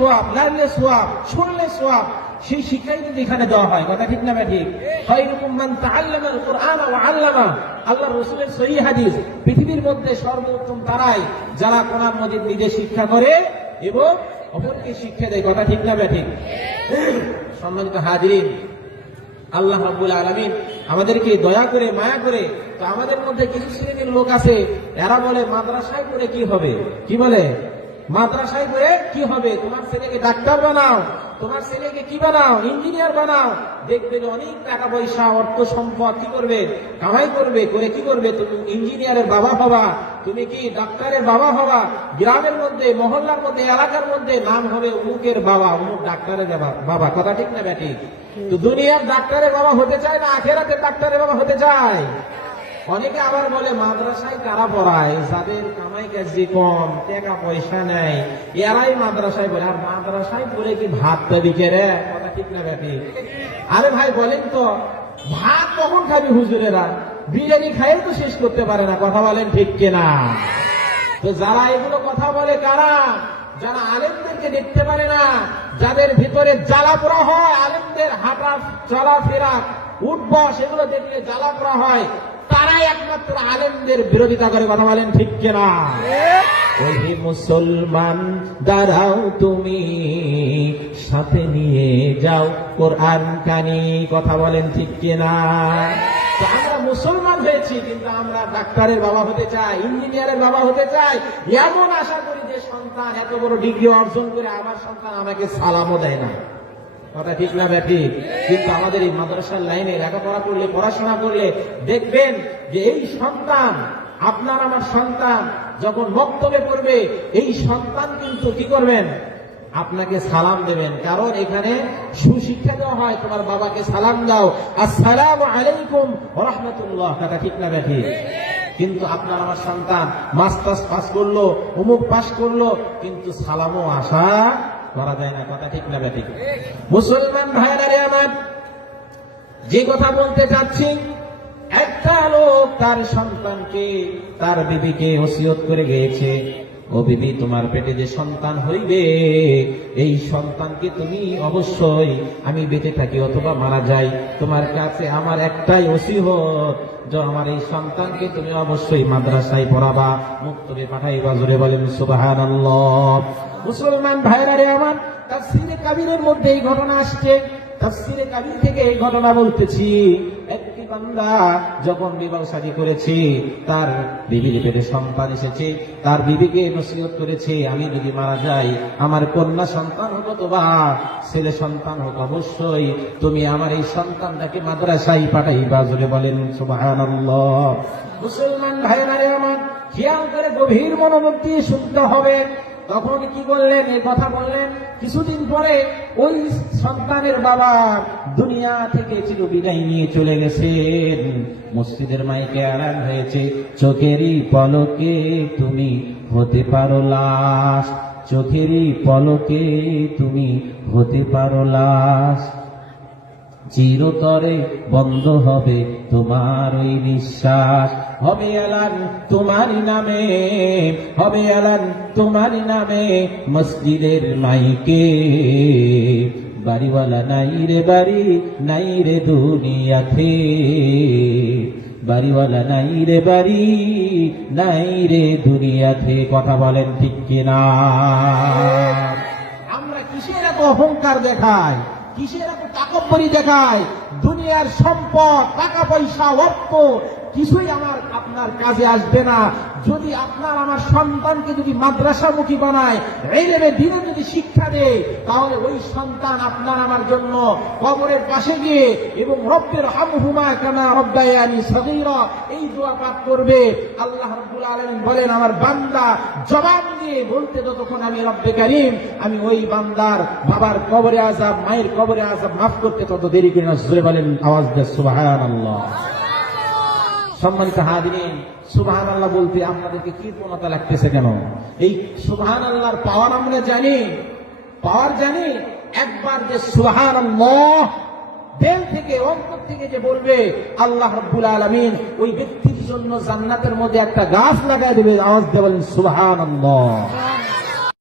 সোয়াব, লাইলে সোয়াব, শুনলে সোয়াব, সেই শিক্ষাই কিন্তু এখানে দেওয়া হয়। কথা ঠিক না ঠিক? খায়রুকুম মান তাআল্লামাল কুরআন ওয়া আল্লামা, আল্লাহর রাসূলের সহিহ হাদিস, পৃথিবীর মধ্যে সর্বোত্তম তারাই যারা কোরআন মাজিদ নিজে শিক্ষা করে এবং অপরকে শিক্ষা দেয়। কথা ঠিক না ঠিক? সম্মানিত হাজিরিন, আল্লাহ রাব্বুল আলামিন আমাদেরকে দয়া করে মায়া করে, তো আমাদের মধ্যে কিছু শ্রেণীর লোক আছে, এরা বলে মাদ্রাসায় করে কি হবে? কি বলে? মাদ্রাসায় করে কি হবে? তোমার ছেলেকে ডাক্তার বানাও, তোমার ছেলেকে কি বানাও? ইঞ্জিনিয়ার বানাও। দেখবে যে অনেক টাকা পয়সা, অর্থ সম্পদ কি করবে? কামাই করবে। করে কি করবে? তুমি ইঞ্জিনিয়ারের বাবা হবা, তুমি কি ডাক্তারের বাবা হবা। গ্রামের মধ্যে, মহল্লার মধ্যে, এলাকার মধ্যে নাম হবে অমুকের বাবা, অমুক ডাক্তারের বাবা। কথা ঠিক না ব্যাটি? তো দুনিয়ার ডাক্তারের বাবা হতে চায় না আখেরাতের ডাক্তারের বাবা হতে চায়? অনেকে আবার বলে মাদ্রাসায় কারা পড়ায়? যাদের কামাই কাজে কম, টাকা পয়সা নেই, এরাই মাদ্রাসায় পড়ে। আর মাদ্রাসায় পড়ে কি ভাত পাবি কে রে? কথা ঠিক না ব্যাটি? আরে ভাই বলেন তো, ভাত কখন খাবি হুজুরেরা? বিরিয়ানি খাইয়ে তো শেষ করতে পারে না। কথা বলেন ঠিক কিনা? তো যারা এগুলো কথা বলে কারা? যারা আলেমদেরকে দেখতে পারে না, যাদের ভিতরে জ্বালা পোড়া হয়, আলেমদের হাঁটা চলাফেরা উঠবস এগুলো দেখলে জ্বালা পোড়া হয়, তারাই একমাত্র আলেমদের বিরোধিতা করে। কথা বলেন ঠিক কিনা? ওই মুসলমান দাঁড়াও, তুমি সাথে নিয়ে যাও কোরআন কানি। কথা বলেন ঠিক কিনা? তো আমরা মুসলমান হয়েছি, কিন্তু আমরা ডাক্তারের বাবা হতে চাই, ইঞ্জিনিয়ারের বাবা হতে চাই। এমন আশা করি যে সন্তান এত বড় ডিগ্রি অর্জন করে আমার সন্তান আমাকে সালামও দেয় না। কথা ঠিক না ব্যাটি? কিন্তু আমাদের এই মাদ্রাসার লাইনে লেখাপড়া করলে, পড়াশোনা করলে দেখবেন যে এই সন্তান, আপনার আমার সন্তান যখন বক্তব্যে পড়বে, এই সন্তান কিন্তু কি করবেন? আপনাকে সালাম দেবেন। কারণ এখানে সুশিক্ষা দেওয়া হয়, তোমার বাবাকে সালাম দাও, আসসালামু আলাইকুম ওয়া রাহমাতুল্লাহ। কথা ঠিক না ব্যাটি? কিন্তু আপনার আমার সন্তান মাস্টার্স পাস করলো, অমুক পাস করলো, কিন্তু সালামও আশা করা যায় না। কথা ঠিক না ব্যাটি? মুসলমান ভাইরা রে আমার, যে কথা বলতে চাচ্ছি, একটা লোক তার সন্তানকে, তার বিবিকে ওসিয়ত করে গিয়েছে, ও বিবি, তোমার পেটে যে সন্তান হইবে, এই সন্তানকে তুমি অবশ্যই, আমি বেঁচে থাকি অথবা মারা যাই, তোমার কাছে আমার একটাই ওসিয়ত, যে আমার এই সন্তানকে তুমি অবশ্যই মাদ্রাসায় পড়াবা, মুক্তবে পাঠাইবা। জোরে বলেন সুবহানাল্লাহ। মুসলমান ভাইরা রে আমার, তাফসীরে কাবীরের মধ্যে এই ঘটনা আসছে। তাফসীরে কাবীর থেকে এই ঘটনা বলতেছি। একটি বান্দা যখন বিবাহ শাদী করেছে, তার বিবির পেটে সন্তান এসেছে, তার বিবিকে নসিহত করেছে, আমি যদি মারা যাই, আমার কন্যা সন্তান হোক অথবা ছেলে সন্তান হোক, অবশ্যই তুমি আমার এই সন্তানটাকে মাদ্রাসায় পাঠাইবা। জোরে বলেন সুবহানাল্লাহ। মুসলমান ভাইরা রে আমার, খেয়াল করে গভীর মনোযোগ দিয়ে শুনতে হবে। তখন কি বললেন? এই কথা বললেন। কিছুদিন পরে ওই সন্তানের বাবা দুনিয়া থেকে চির বিদায় নিয়ে চলে গেছেন। মসজিদের মাইকে এলান হয়েছে, চোখেরই পলকে তুমি হতে পারো লাশ, চোখেরই পলকে তুমি হতে পারো লাশ, চিরতরে বন্ধ হবে তোমার ওই নিঃশ্বাস, হবে এলান তোমারই নামে, হবে এলান তোমারই নামে মসজিদের মাইকে। বাড়িওয়ালা নাই রে বাড়ি, নাই রে দুনিয়াতে, বাড়িওয়ালা নাই রে বাড়ি, নাই রে দুনিয়াতে। কথা বলেন ঠিক কিনা? আমরা কিসের এত অহংকার দেখাই, কিসের এত তাকব্বরি দেখায়? দুনিয়ার সম্পদ, টাকা পয়সা, অর্থ কিছুই আমার আপনার কাজে আসবে না যদি আপনার আমার সন্তানকে যদি মাদ্রাসামুখী বানায়, ইলমে দ্বীন যদি শিক্ষা দেয়, তাহলে ওই সন্তান আপনার আমার জন্য কবরের পাশে গিয়ে এবং রব্বির হামহুমা কামা রাব্বায়ানি সগীরা এই দোয়া পাঠ করবে। আল্লাহ রাব্বুল আলামিন বলেন, আমার বান্দা জবান দিয়ে বলতে যতক্ষণ আমি রব্বে কারীম, আমি ওই বান্দার বাবার কবরে আযাব, মায়ের কবরে আযাব মাফ করতে তত দেরি করি না। জোরে বলেন, আওয়াজ দিয়ে সুবহানাল্লাহ। সম্মানিত হাজিরিন, সুবহানাল্লাহ বলতে আপনাদেরকে কি প্রণতা লাগতেছে কেন? এই সুবহানাল্লাহর পাওয়ার আমরা জানি, পাওয়ার জানি। একবার যে সুবহানাল্লাহ দিল থেকে, অন্তর থেকে যে বলবে, আল্লাহ রাব্বুল আলামিন ওই ব্যক্তির জন্য জান্নাতের মধ্যে একটা গাছ লাগায় দেবে। আওয়াজ দিয়ে বলেন সুবহানাল্লাহ।